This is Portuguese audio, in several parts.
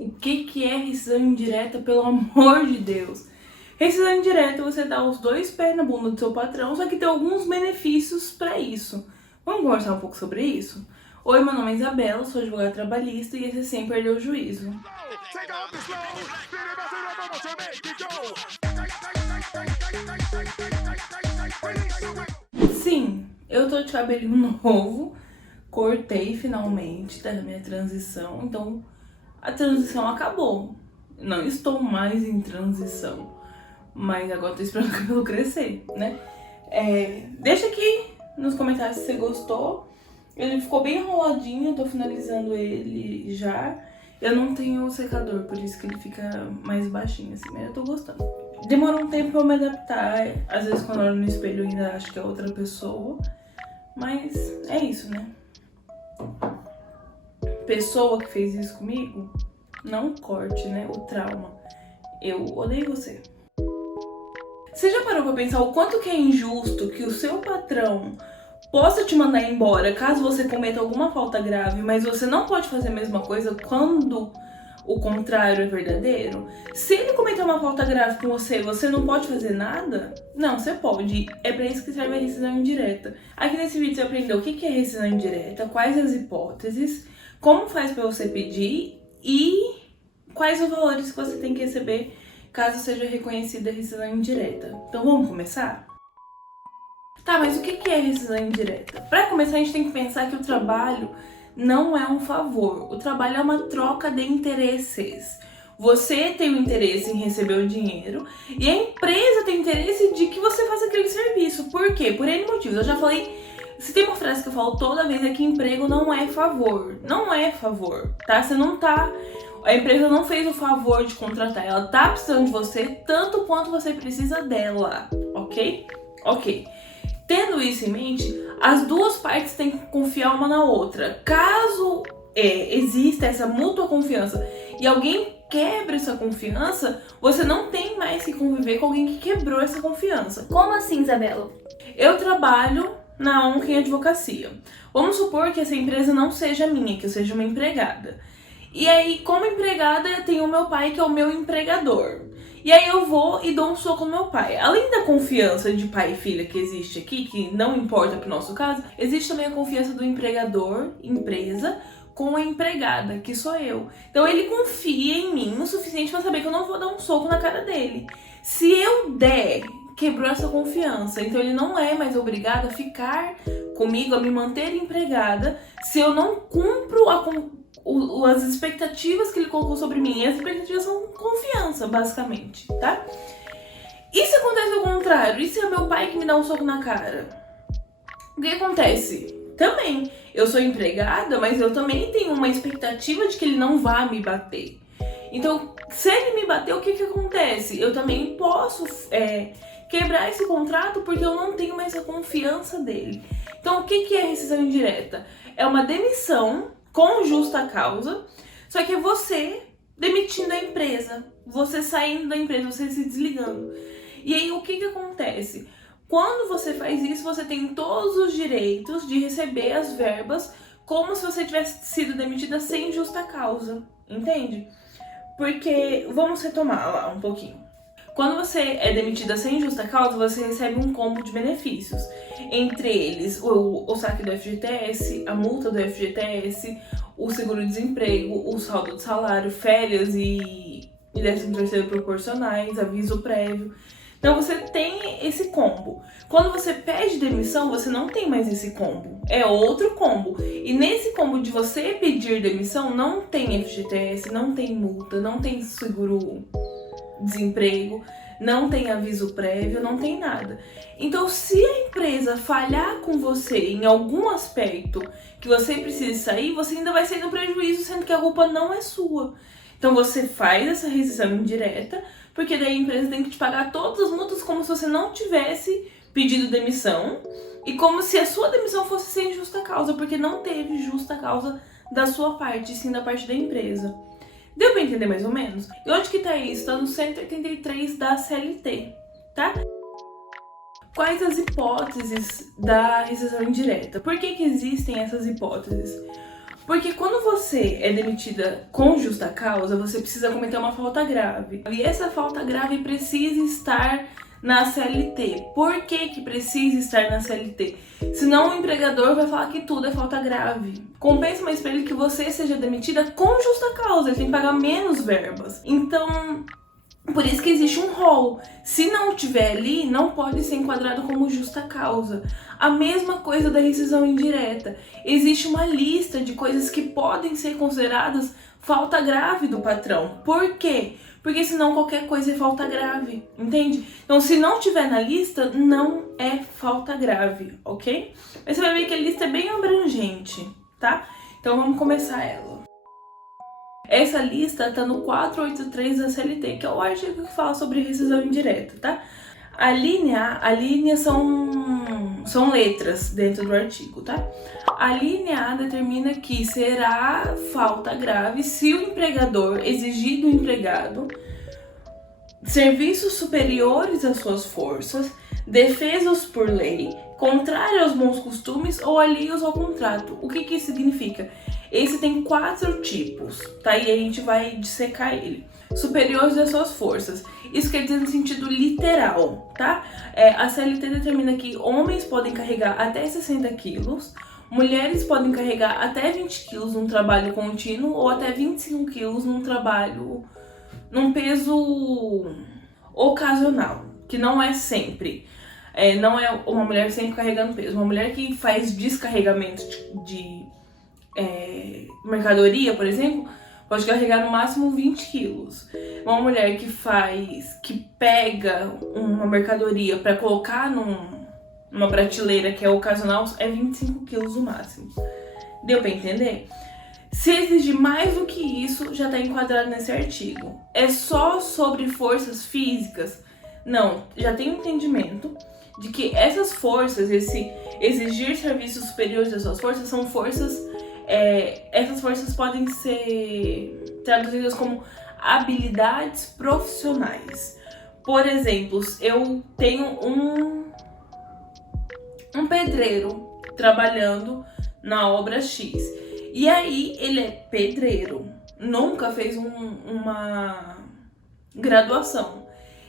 O que é rescisão indireta, pelo amor de Deus? Rescisão indireta, você dá os dois pés na bunda do seu patrão, só que tem alguns benefícios para isso. Vamos conversar um pouco sobre isso? Oi, meu nome é Isabela, sou advogada trabalhista e esse é Sem Perder o Juízo. Sim, eu tô de cabelinho novo, cortei finalmente da minha transição, então a transição acabou. Não estou mais em transição, mas agora tô esperando o cabelo crescer, né? Deixa aqui nos comentários se você gostou. Ele ficou bem enroladinho, eu tô finalizando ele já. Eu não tenho secador, por isso que ele fica mais baixinho assim, mas eu tô gostando. Demorou um tempo pra eu me adaptar, às vezes quando eu olho no espelho eu ainda acho que é outra pessoa. Mas é isso, né? Pessoa que fez isso comigo, não corte, né? O trauma. Eu odeio você. Você já parou pra pensar o quanto que é injusto que o seu patrão possa te mandar embora caso você cometa alguma falta grave, mas você não pode fazer a mesma coisa quando o contrário é verdadeiro? Se ele cometer uma falta grave com você, você não pode fazer nada? Não, você pode. É pra isso que serve a rescisão indireta. Aqui nesse vídeo você aprendeu o que é rescisão indireta, quais as hipóteses, como faz pra você pedir e quais os valores que você tem que receber caso seja reconhecida a rescisão indireta. Então vamos começar? Tá, mas o que é rescisão indireta? Para começar, a gente tem que pensar que o trabalho não é um favor. O trabalho é uma troca de interesses. Você tem o interesse em receber o dinheiro e a empresa tem o interesse de que você faça aquele serviço. Por quê? Por N motivos. Eu já falei, se tem uma frase que eu falo toda vez é que emprego não é favor. Não é favor, tá? Você não tá... A empresa não fez o favor de contratar. Ela tá precisando de você tanto quanto você precisa dela, ok? Ok. Tendo isso em mente, as duas partes têm que confiar uma na outra. Caso exista essa mútua confiança e alguém quebra essa confiança, você não tem mais que conviver com alguém que quebrou essa confiança. Como assim, Isabela? Eu trabalho na ONC em advocacia. Vamos supor que essa empresa não seja minha, que eu seja uma empregada. E aí, como empregada, tem o meu pai, que é o meu empregador. E aí eu vou e dou um soco no meu pai. Além da confiança de pai e filha que existe aqui, que não importa pro nosso caso, existe também a confiança do empregador, empresa, com a empregada, que sou eu. Então ele confia em mim o suficiente pra saber que eu não vou dar um soco na cara dele. Se eu der, quebrou essa confiança. Então ele não é mais obrigado a ficar comigo, a me manter empregada, se eu não cumpro as expectativas que ele colocou sobre mim. E as expectativas são confiança, basicamente, tá? E se acontece o contrário? E se é meu pai que me dá um soco na cara? O que acontece? Também, eu sou empregada, mas eu também tenho uma expectativa de que ele não vá me bater. Então, se ele me bater, o que acontece? Eu também posso quebrar esse contrato porque eu não tenho mais a confiança dele. Então, o que é rescisão indireta? É uma demissão com justa causa, só que é você demitindo a empresa, você saindo da empresa, você se desligando. E aí o que acontece? Quando você faz isso, você tem todos os direitos de receber as verbas como se você tivesse sido demitida sem justa causa, entende? Porque, vamos retomar lá um pouquinho. Quando você é demitida sem justa causa, você recebe um combo de benefícios. Entre eles, o saque do FGTS, a multa do FGTS, o seguro-desemprego, o saldo de salário, férias e 13º proporcionais, aviso prévio. Então você tem esse combo. Quando você pede demissão, você não tem mais esse combo. É outro combo. E nesse combo de você pedir demissão, não tem FGTS, não tem multa, não tem seguro-desemprego, não tem aviso prévio, não tem nada. Então, se a empresa falhar com você em algum aspecto que você precise sair, você ainda vai sair no prejuízo, sendo que a culpa não é sua. Então, você faz essa rescisão indireta, porque daí a empresa tem que te pagar todas as multas como se você não tivesse pedido demissão e como se a sua demissão fosse sem justa causa, porque não teve justa causa da sua parte, sim da parte da empresa. Deu pra entender mais ou menos? E onde que tá isso? Tá no 183 da CLT, tá? Quais as hipóteses da rescisão indireta? Por que existem essas hipóteses? Porque quando você é demitida com justa causa, você precisa cometer uma falta grave. E essa falta grave precisa estar na CLT. Por que precisa estar na CLT? Senão o empregador vai falar que tudo é falta grave. Compensa mais pra ele que você seja demitida com justa causa, ele tem que pagar menos verbas. Então, por isso que existe um rol. Se não tiver ali, não pode ser enquadrado como justa causa. A mesma coisa da rescisão indireta. Existe uma lista de coisas que podem ser consideradas falta grave do patrão. Por quê? Porque senão qualquer coisa é falta grave, entende? Então, se não tiver na lista, não é falta grave, ok? Mas você vai ver que a lista é bem abrangente, tá? Então, vamos começar ela. Essa lista tá no 483 da CLT, que é o artigo que fala sobre rescisão indireta, tá? A linha são letras dentro do artigo, tá? A linha A determina que será falta grave se o empregador exigir do empregado serviços superiores às suas forças, defesos por lei, contrários aos bons costumes ou alheios ao contrato. O que isso significa? Esse tem 4 tipos, tá? E a gente vai dissecar ele. Superiores às suas forças. Isso quer dizer no sentido literal, tá? A CLT determina que homens podem carregar até 60 quilos, mulheres podem carregar até 20 quilos num trabalho contínuo ou até 25 quilos num peso ocasional, que não é sempre. Não é uma mulher sempre carregando peso. Uma mulher que faz descarregamento de mercadoria, por exemplo, pode carregar no máximo 20 quilos. Uma mulher que pega uma mercadoria para colocar numa prateleira que é ocasional, é 25 quilos no máximo. Deu para entender? Se exigir mais do que isso, já está enquadrado nesse artigo. É só sobre forças físicas? Não, já tem entendimento de que essas forças, esse exigir serviços superiores das suas forças, são forças. Essas forças podem ser traduzidas como habilidades profissionais. Por exemplo, eu tenho um pedreiro trabalhando na obra X. E aí ele é pedreiro, nunca fez uma graduação.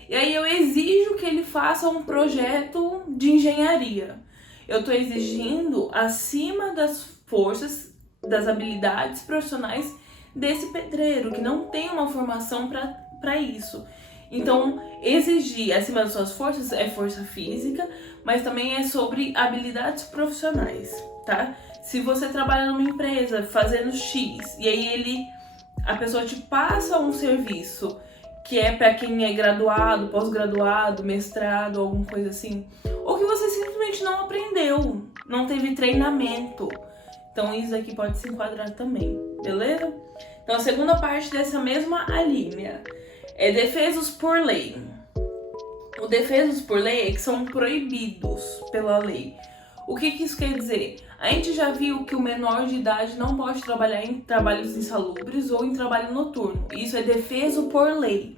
E aí eu exijo que ele faça um projeto de engenharia. Eu estou exigindo acima das forças, das habilidades profissionais desse pedreiro, que não tem uma formação para isso. Então, exigir acima das suas forças é força física, mas também é sobre habilidades profissionais, tá? Se você trabalha numa empresa fazendo X e aí a pessoa te passa um serviço que é para quem é graduado, pós-graduado, mestrado, alguma coisa assim, ou que você simplesmente não aprendeu, não teve treinamento. Então isso aqui pode se enquadrar também, beleza? Então a segunda parte dessa mesma linha é defesos por lei. O defesos por lei é que são proibidos pela lei. O que isso quer dizer? A gente já viu que o menor de idade não pode trabalhar em trabalhos insalubres ou em trabalho noturno. Isso é defeso por lei.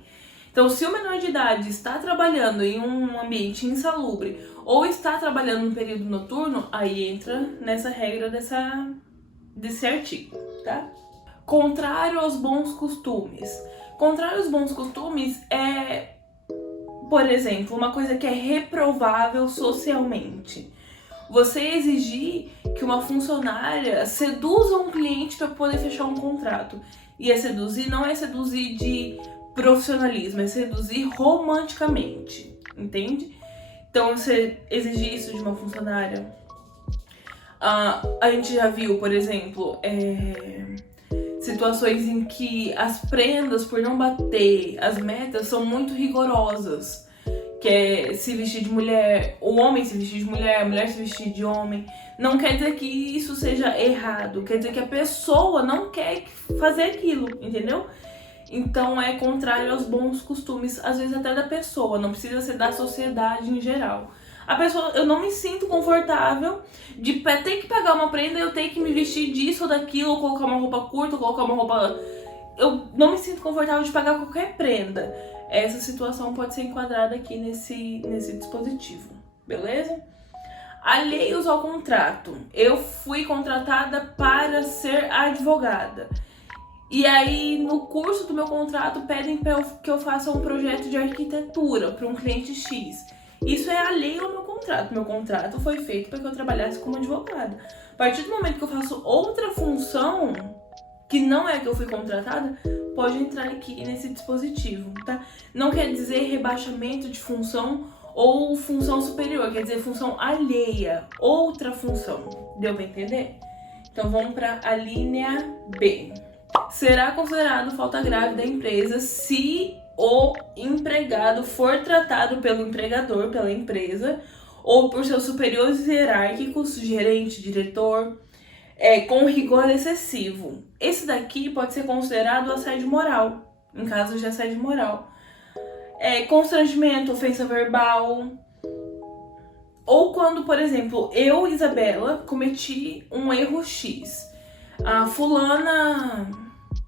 Então, se o menor de idade está trabalhando em um ambiente insalubre ou está trabalhando no período noturno, aí entra nessa regra desse artigo, tá? Contrário aos bons costumes. Contrário aos bons costumes é, por exemplo, uma coisa que é reprovável socialmente. Você exigir que uma funcionária seduza um cliente para poder fechar um contrato. E seduzir não é seduzir de profissionalismo, é seduzir romanticamente, entende? Então, você exigir isso de uma funcionária. A gente já viu, por exemplo, situações em que as prendas, por não bater as metas, são muito rigorosas. Que é se vestir de mulher, o homem se vestir de mulher, a mulher se vestir de homem. Não quer dizer que isso seja errado, quer dizer que a pessoa não quer fazer aquilo, entendeu? Então é contrário aos bons costumes, às vezes até da pessoa, não precisa ser da sociedade em geral. A pessoa, eu não me sinto confortável de ter que pagar uma prenda, eu ter que me vestir disso ou daquilo, ou colocar uma roupa curta, ou colocar uma roupa... Eu não me sinto confortável de pagar qualquer prenda. Essa situação pode ser enquadrada aqui nesse dispositivo, beleza? Alheios ao contrato. Eu fui contratada para ser advogada. E aí, no curso do meu contrato, pedem que eu faça um projeto de arquitetura para um cliente X. Isso é alheio ao meu contrato. Meu contrato foi feito para que eu trabalhasse como advogada. A partir do momento que eu faço outra função, que não é que eu fui contratada, pode entrar aqui nesse dispositivo, tá? Não quer dizer rebaixamento de função ou função superior, quer dizer função alheia, outra função. Deu pra entender? Então vamos para a linha B. Será considerado falta grave da empresa se o empregado for tratado pelo empregador, pela empresa, ou por seus superiores hierárquicos, gerente, diretor, com rigor excessivo. Esse daqui pode ser considerado assédio moral, em caso de assédio moral. Constrangimento, ofensa verbal. Ou quando, por exemplo, eu, Isabela, cometi um erro X. A fulana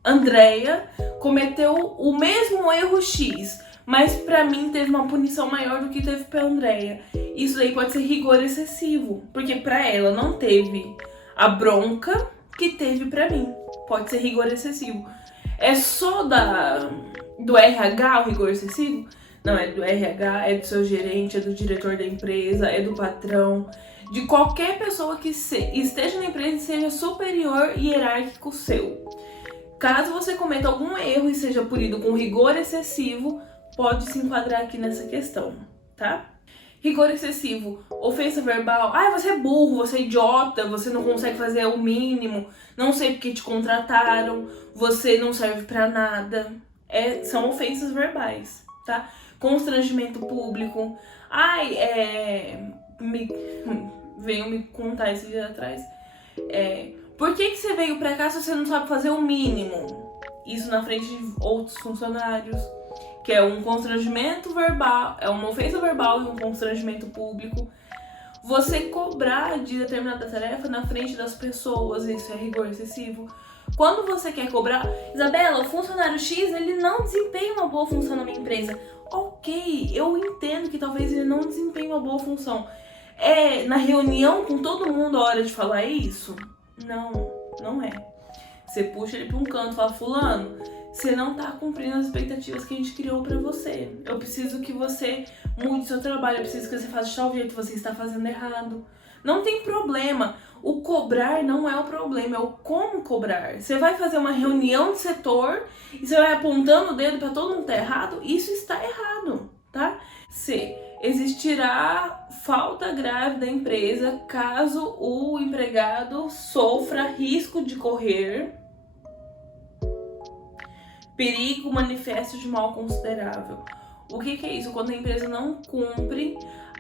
Andréia cometeu o mesmo erro X, mas pra mim teve uma punição maior do que teve pra Andréia. Isso aí pode ser rigor excessivo, porque pra ela não teve a bronca que teve pra mim. Pode ser rigor excessivo. É só do RH o rigor excessivo? Não, é do RH, é do seu gerente, é do diretor da empresa, é do patrão, de qualquer pessoa que esteja na empresa e seja superior e hierárquico seu. Caso você cometa algum erro e seja punido com rigor excessivo, pode se enquadrar aqui nessa questão, tá? Rigor excessivo, ofensa verbal. Você é burro, você é idiota, você não consegue fazer o mínimo, não sei porque te contrataram, você não serve pra nada. São ofensas verbais, tá? Constrangimento público. Veio me contar esse dia atrás. Por que você veio pra cá se você não sabe fazer o mínimo? Isso na frente de outros funcionários. Que é um constrangimento verbal, é uma ofensa verbal e um constrangimento público. Você cobrar de determinada tarefa na frente das pessoas, isso é rigor excessivo. Quando você quer cobrar, Isabela, o funcionário X, ele não desempenha uma boa função na minha empresa. Ok, eu entendo que talvez ele não desempenhe uma boa função. Na reunião com todo mundo a hora de falar isso? Não é. Você puxa ele pra um canto e fala, fulano, você não tá cumprindo as expectativas que a gente criou pra você. Eu preciso que você mude seu trabalho, eu preciso que você faça de tal jeito, você está fazendo errado. Não tem problema. O cobrar não é o problema, é o como cobrar. Você vai fazer uma reunião de setor e você vai apontando o dedo pra todo mundo tá errado? Isso está errado, tá? C. Existirá falta grave da empresa caso o empregado sofra risco de correr perigo manifesto de mal considerável. O que é isso? Quando a empresa não cumpre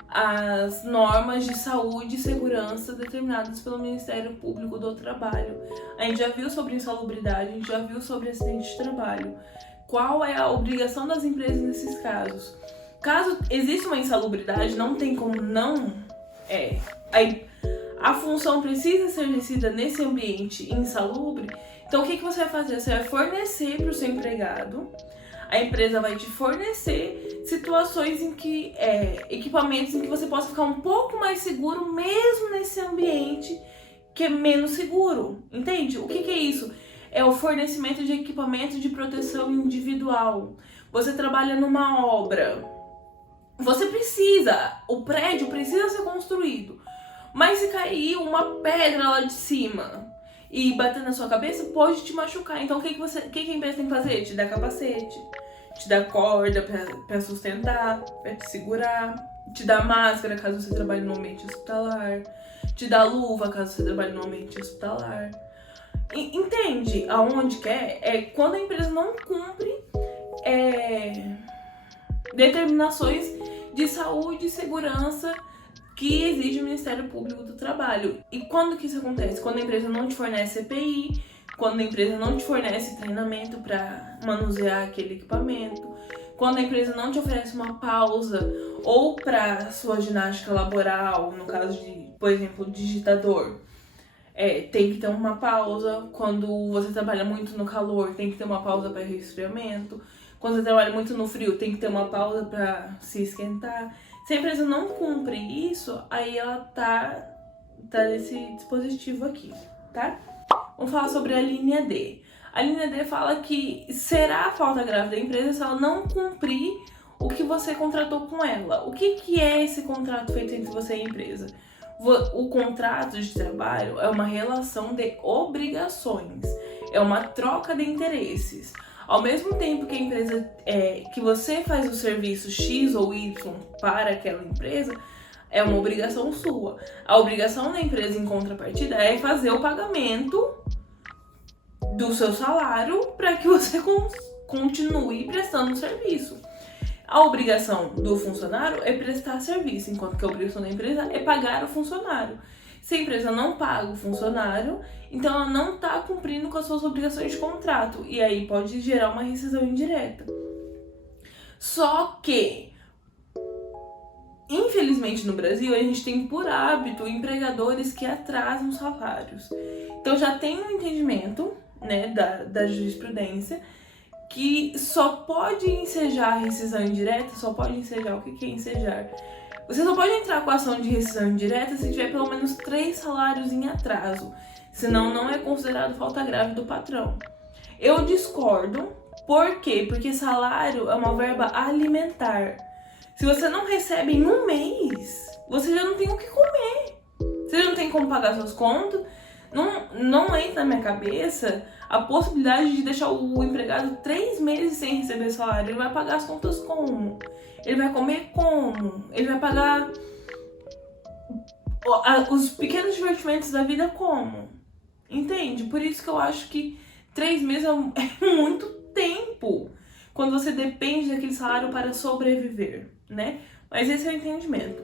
as normas de saúde e segurança determinadas pelo Ministério Público do Trabalho. A gente já viu sobre insalubridade, a gente já viu sobre acidente de trabalho. Qual é a obrigação das empresas nesses casos? Caso exista uma insalubridade, não tem como não... A função precisa ser exercida nesse ambiente insalubre. Então o que você vai fazer? Você vai fornecer para o seu empregado, a empresa vai te fornecer situações em que, equipamentos em que você possa ficar um pouco mais seguro mesmo nesse ambiente que é menos seguro, entende? O que é isso? É o fornecimento de equipamentos de proteção individual. Você trabalha numa obra, o prédio precisa ser construído, mas se cair uma pedra lá de cima e bater na sua cabeça, pode te machucar. Então o que a empresa tem que fazer? Te dar capacete, te dar corda pra sustentar, pra te segurar, te dar máscara caso você trabalhe no ambiente hospitalar, te dar luva caso você trabalhe no ambiente hospitalar. Entende aonde que é? Quando a empresa não cumpre determinações de saúde e segurança que exige o Ministério Público do Trabalho. E quando que isso acontece? Quando a empresa não te fornece EPI, quando a empresa não te fornece treinamento para manusear aquele equipamento, quando a empresa não te oferece uma pausa ou para sua ginástica laboral, no caso de, por exemplo, digitador, tem que ter uma pausa. Quando você trabalha muito no calor, tem que ter uma pausa para resfriamento. Quando você trabalha muito no frio, tem que ter uma pausa para se esquentar. Se a empresa não cumpre isso, aí ela tá nesse dispositivo aqui, tá? Vamos falar sobre a linha D. A linha D fala que será falta grave da empresa se ela não cumprir o que você contratou com ela. O que é esse contrato feito entre você e a empresa? O contrato de trabalho é uma relação de obrigações, é uma troca de interesses. Ao mesmo tempo que a empresa que você faz o serviço X ou Y para aquela empresa, é uma obrigação sua. A obrigação da empresa em contrapartida é fazer o pagamento do seu salário para que você continue prestando o serviço. A obrigação do funcionário é prestar serviço, enquanto que a obrigação da empresa é pagar o funcionário. Se a empresa não paga o funcionário, então ela não está cumprindo com as suas obrigações de contrato. E aí pode gerar uma rescisão indireta. Só que, infelizmente no Brasil, a gente tem por hábito empregadores que atrasam salários. Então já tem um entendimento, né, da jurisprudência, que só pode ensejar a rescisão indireta, só pode ensejar o que é ensejar. Você só pode entrar com a ação de rescisão indireta se tiver pelo menos 3 salários em atraso, senão não é considerado falta grave do patrão. Eu discordo, por quê? Porque salário é uma verba alimentar. Se você não recebe em um mês, você já não tem o que comer, você já não tem como pagar suas contas. Não entra na minha cabeça a possibilidade de deixar o empregado 3 meses sem receber salário. Ele vai pagar as contas como? Ele vai comer como? Ele vai pagar os pequenos divertimentos da vida como? Entende? Por isso que eu acho que 3 meses é muito tempo quando você depende daquele salário para sobreviver, né? Mas esse é o entendimento.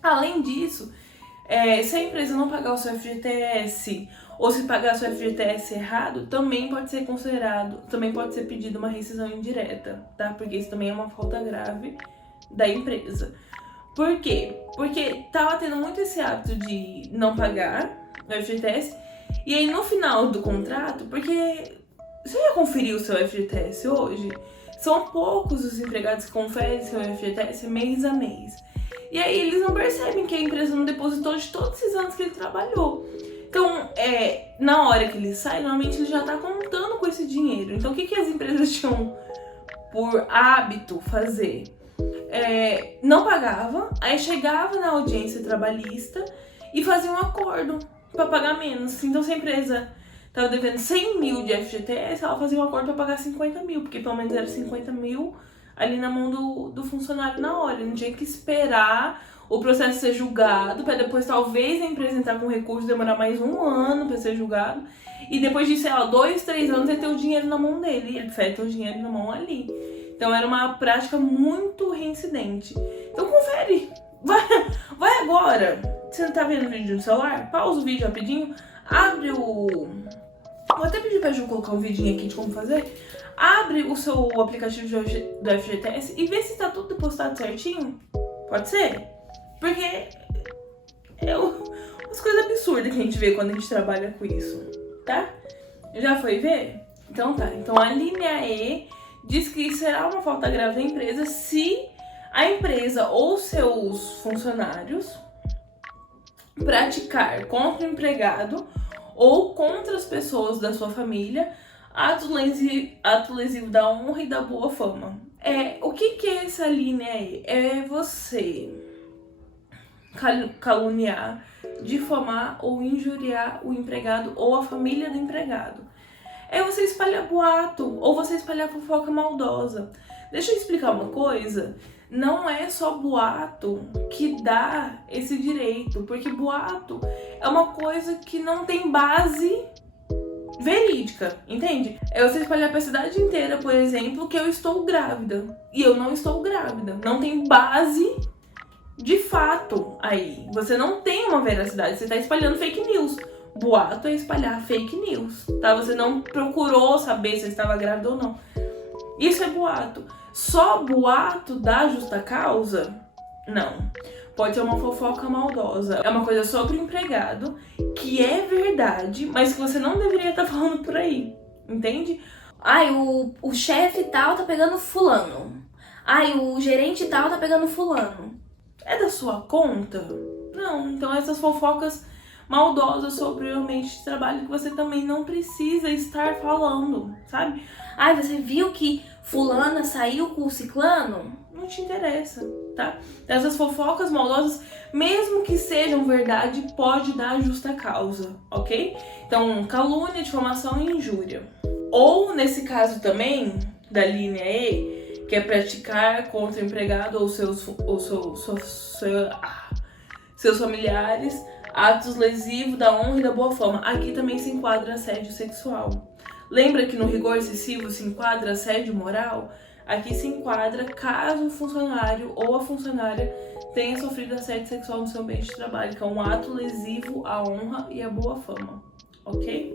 Além disso, se a empresa não pagar o seu FGTS ou se pagar o seu FGTS errado, também pode ser considerado, também pode ser pedido uma rescisão indireta, tá? Porque isso também é uma falta grave da empresa. Por quê? Porque tava tendo muito esse hábito de não pagar o FGTS e aí no final do contrato, porque você já conferiu o seu FGTS hoje? São poucos os empregados que conferem seu FGTS mês a mês. E aí eles não percebem que a empresa não depositou de todos esses anos que ele trabalhou. Então, na hora que ele sai, normalmente ele já está contando com esse dinheiro. Então, o que as empresas tinham por hábito fazer? Não pagava, aí chegava na audiência trabalhista e fazia um acordo para pagar menos. Então, se a empresa estava devendo 100 mil de FGTS, ela fazia um acordo para pagar 50 mil, porque pelo menos era 50 mil ali na mão do funcionário na hora. Ele não tinha que esperar o processo ser julgado, para depois talvez a empresa entrar com recurso, demorar mais 1 ano para ser julgado. E depois de, 2, 3 anos, ele ter o dinheiro na mão dele. E ele vai ter o dinheiro na mão ali. Então era uma prática muito reincidente. Então confere. Vai agora. Você não tá vendo o vídeo no celular? Pausa o vídeo rapidinho. Abre o... Vou até pedir pra Ju colocar o vidinho aqui de como fazer. Abre o seu aplicativo do FGTS e vê se tá tudo depositado certinho. Pode ser? Porque é umas coisas absurdas que a gente vê quando a gente trabalha com isso, tá? Já foi ver? Então tá. Então a linha E diz que será uma falta grave da empresa se a empresa ou seus funcionários praticar contra o empregado ou contra as pessoas da sua família ato lesivo da honra e da boa fama. O que é essa linha aí? É você caluniar, difamar ou injuriar o empregado ou a família do empregado. É você espalhar boato ou você espalhar fofoca maldosa. Deixa eu explicar uma coisa. Não é só boato que dá esse direito, porque boato é uma coisa que não tem base verídica, entende? É você espalhar pra cidade inteira, por exemplo, que eu estou grávida. E eu não estou grávida. Não tem base de fato aí. Você não tem uma veracidade, você tá espalhando fake news. Boato é espalhar fake news, tá? Você não procurou saber se eu estava grávida ou não. Isso é boato. Só boato dá justa causa? Não. Pode ser uma fofoca maldosa. É uma coisa sobre o empregado que é verdade, mas que você não deveria estar falando por aí. Entende? Ai, o chefe tal tá pegando fulano. Ai, o gerente tal tá pegando fulano. é da sua conta? Não, então essas fofocas maldosas sobre o ambiente de trabalho que você também não precisa estar falando, sabe? Ai, você viu que fulana saiu com o ciclano? Não te interessa, tá? Essas fofocas maldosas, mesmo que sejam verdade, pode dar justa causa, ok? Então, calúnia, difamação e injúria. Ou, nesse caso também, da linha E, que é praticar contra o empregado ou seus familiares atos lesivos da honra e da boa fama. Aqui também se enquadra assédio sexual. Lembra que no rigor excessivo se enquadra assédio moral? Aqui se enquadra caso o funcionário ou a funcionária tenha sofrido assédio sexual no seu ambiente de trabalho, que é um ato lesivo à honra e à boa fama, ok?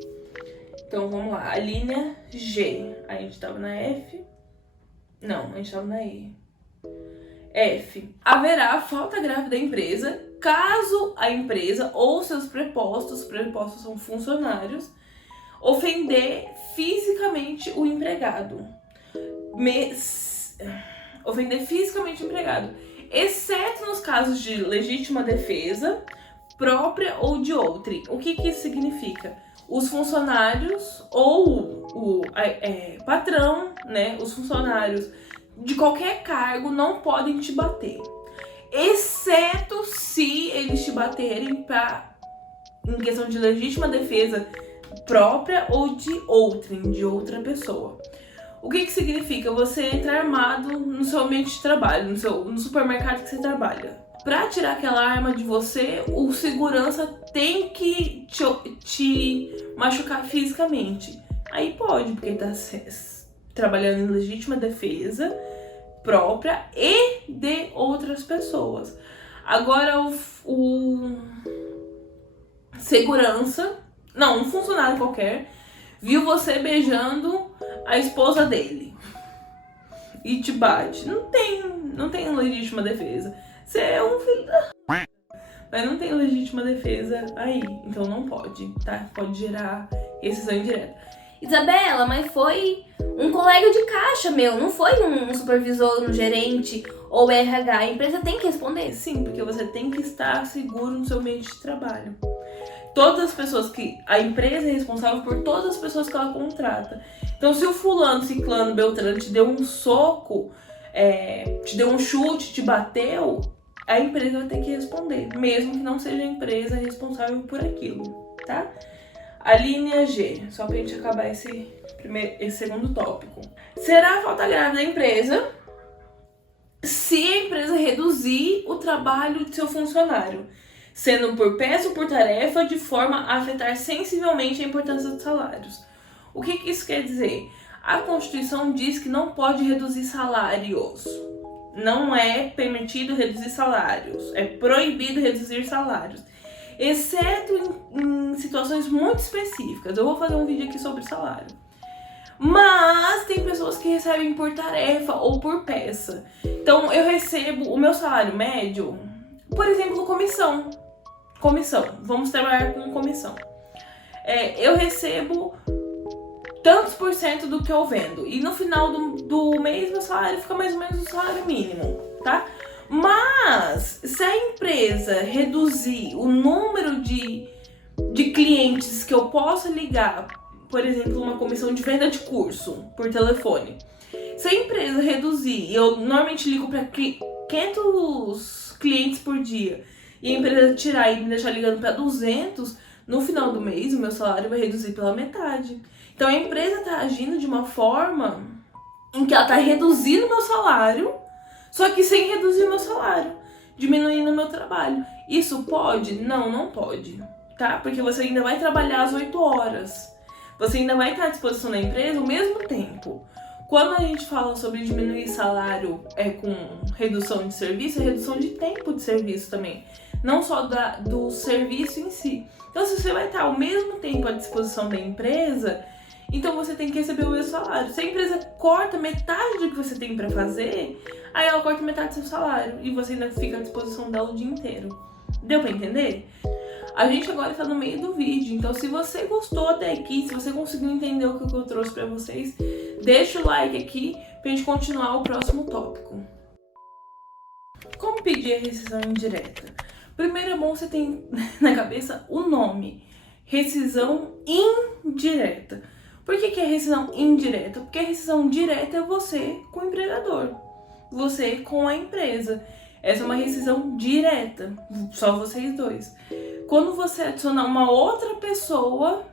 Então vamos lá, a linha G, a gente tava na F, não, a gente tava na E. F. Haverá falta grave da empresa caso a empresa ou seus prepostos são funcionários, ofender fisicamente o empregado. Ofender fisicamente o empregado, exceto nos casos de legítima defesa, própria ou de outrem. O que isso significa? Os funcionários ou o patrão, né, os funcionários de qualquer cargo não podem te bater, exceto se eles te baterem em questão de legítima defesa própria ou de outrem, de outra pessoa. O que significa? Você entra armado no seu ambiente de trabalho, no supermercado que você trabalha. Pra tirar aquela arma de você, o segurança tem que te machucar fisicamente. Aí pode, porque tá trabalhando em legítima defesa própria e de outras pessoas. Agora o segurança, não, um funcionário qualquer, viu você beijando a esposa dele e te bate. Não tem legítima defesa. Você é um filho da... Mas não tem legítima defesa aí, então não pode, tá? Pode gerar rescisão indireta. Isabela, mas foi um colega de caixa meu, não foi um supervisor, um gerente ou RH. A empresa tem que responder. Sim, porque você tem que estar seguro no seu ambiente de trabalho. Todas as pessoas que... A empresa é responsável por todas as pessoas que ela contrata. Então, se o fulano, ciclano, beltrano te deu um soco, te deu um chute, te bateu, a empresa vai ter que responder, mesmo que não seja a empresa responsável por aquilo, tá? A linha G, só pra gente acabar esse segundo tópico. Será falta grave da empresa se a empresa reduzir o trabalho de seu funcionário, sendo por peça ou por tarefa, de forma a afetar sensivelmente a importância dos salários. O que isso quer dizer? A Constituição diz que não pode reduzir salários. Não é permitido reduzir salários. É proibido reduzir salários. Exceto em situações muito específicas. Eu vou fazer um vídeo aqui sobre salário. Mas tem pessoas que recebem por tarefa ou por peça. Então eu recebo o meu salário médio, por exemplo, comissão. Vamos trabalhar com comissão. Eu recebo tantos por cento do que eu vendo. E no final do mês, meu salário fica mais ou menos o salário mínimo, tá? Mas, se a empresa reduzir o número de clientes que eu posso ligar, por exemplo, uma comissão de venda de curso por telefone. Se a empresa reduzir, eu normalmente ligo para 500 clientes por dia, e a empresa tirar e me deixar ligando para 200, no final do mês o meu salário vai reduzir pela metade. Então a empresa está agindo de uma forma em que ela está reduzindo o meu salário, só que sem reduzir o meu salário, diminuindo o meu trabalho. Isso pode? Não, não pode, tá? Porque você ainda vai trabalhar às 8 horas. Você ainda vai estar à disposição da empresa ao mesmo tempo. Quando a gente fala sobre diminuir salário com redução de serviço, é redução de tempo de serviço também. Não só do serviço em si. Então, se você vai estar ao mesmo tempo à disposição da empresa, então você tem que receber o mesmo salário. Se a empresa corta metade do que você tem para fazer, aí ela corta metade do seu salário e você ainda fica à disposição dela o dia inteiro. Deu para entender? A gente agora tá no meio do vídeo, então se você gostou até aqui, se você conseguiu entender o que eu trouxe pra vocês, deixa o like aqui pra gente continuar o próximo tópico. Como pedir a rescisão indireta? Primeiro é bom você ter na cabeça o nome. Rescisão indireta. Por que é rescisão indireta? Porque a rescisão direta é você com o empregador. Você com a empresa. Essa é uma rescisão direta. Só vocês dois. Quando você adicionar uma outra pessoa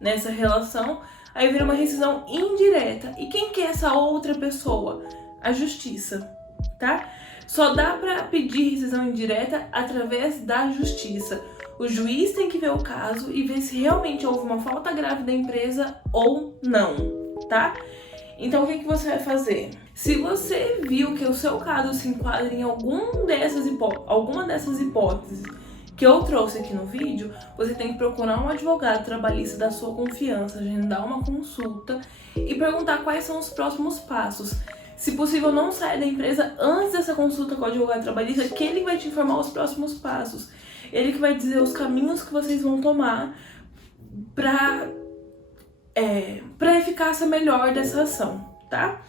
nessa relação, aí vira uma rescisão indireta. E quem que é essa outra pessoa? A justiça, tá? Só dá pra pedir rescisão indireta através da justiça. O juiz tem que ver o caso e ver se realmente houve uma falta grave da empresa ou não, tá? Então o que você vai fazer? Se você viu que o seu caso se enquadra em alguma dessas hipóteses que eu trouxe aqui no vídeo, você tem que procurar um advogado trabalhista da sua confiança, agendar uma consulta e perguntar quais são os próximos passos. Se possível, não saia da empresa antes dessa consulta com o advogado trabalhista, que ele vai te informar os próximos passos. Ele que vai dizer os caminhos que vocês vão tomar pra eficácia melhor dessa ação, tá?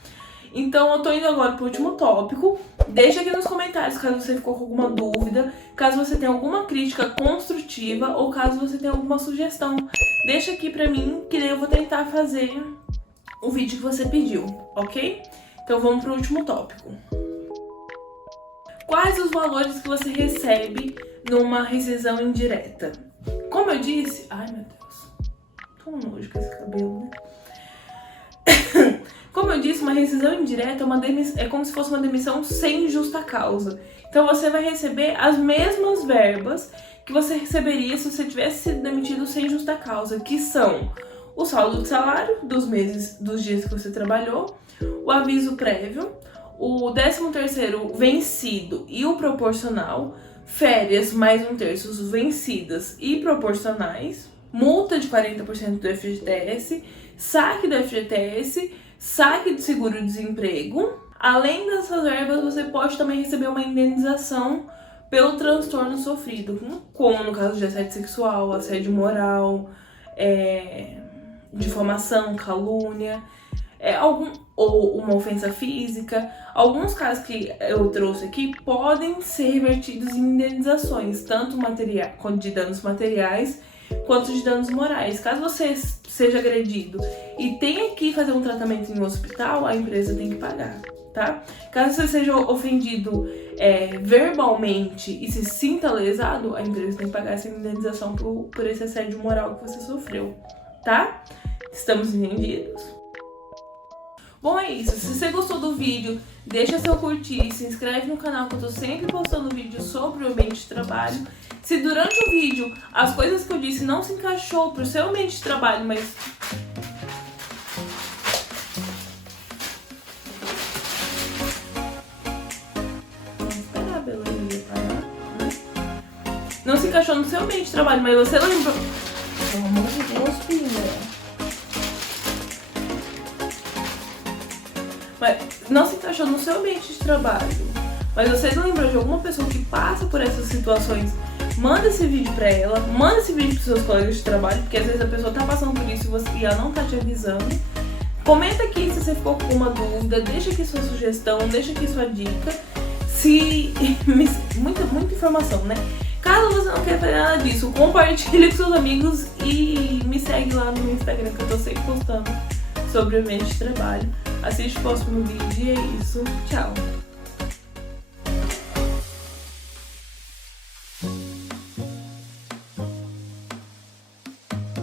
Então eu tô indo agora pro último tópico. Deixa aqui nos comentários caso você ficou com alguma dúvida, caso você tenha alguma crítica construtiva ou caso você tenha alguma sugestão. Deixa aqui pra mim, que daí eu vou tentar fazer o vídeo que você pediu, ok? Então vamos pro último tópico. Quais os valores que você recebe numa rescisão indireta? Como eu disse... Ai, meu Deus. Tô nojo com esse cabelo, né? Como eu disse, uma rescisão indireta é como se fosse uma demissão sem justa causa. Então você vai receber as mesmas verbas que você receberia se você tivesse sido demitido sem justa causa, que são o saldo de salário dos dias que você trabalhou, o aviso prévio, o 13º vencido e o proporcional, férias mais 1/3 vencidas e proporcionais, multa de 40% do FGTS, saque do FGTS, saque do seguro-desemprego. Além dessas verbas, você pode também receber uma indenização pelo transtorno sofrido, como no caso de assédio sexual, assédio moral, difamação, calúnia, ou uma ofensa física. Alguns casos que eu trouxe aqui podem ser revertidos em indenizações, tanto de danos materiais quanto de danos morais. Caso você seja agredido e tenha que fazer um tratamento em um hospital, a empresa tem que pagar, tá? Caso você seja ofendido verbalmente e se sinta lesado, a empresa tem que pagar essa indenização por esse assédio moral que você sofreu, tá? Estamos entendidos? Bom, é isso. Se você gostou do vídeo, deixa seu curtir, se inscreve no canal que eu tô sempre postando vídeos sobre o ambiente de trabalho. Se durante o vídeo as coisas que eu disse não se encaixou pro seu ambiente de trabalho, mas... Vamos esperar a beleza parar, né? Não se encaixou no seu ambiente de trabalho, mas você lembrou... Pelo amor de Deus, filha. Mas não se encaixou no seu ambiente de trabalho, mas você lembrou de alguma pessoa que passa por essas situações, manda esse vídeo pra ela, manda esse vídeo pros seus colegas de trabalho, porque às vezes a pessoa tá passando por isso e ela não tá te avisando. Comenta aqui se você ficou com alguma dúvida, deixa aqui sua sugestão, deixa aqui sua dica. Muita informação, né? Caso você não queira fazer nada disso, compartilhe com seus amigos e me segue lá no meu Instagram, que eu tô sempre postando sobre o ambiente de trabalho. Assiste o próximo vídeo e é isso. Tchau!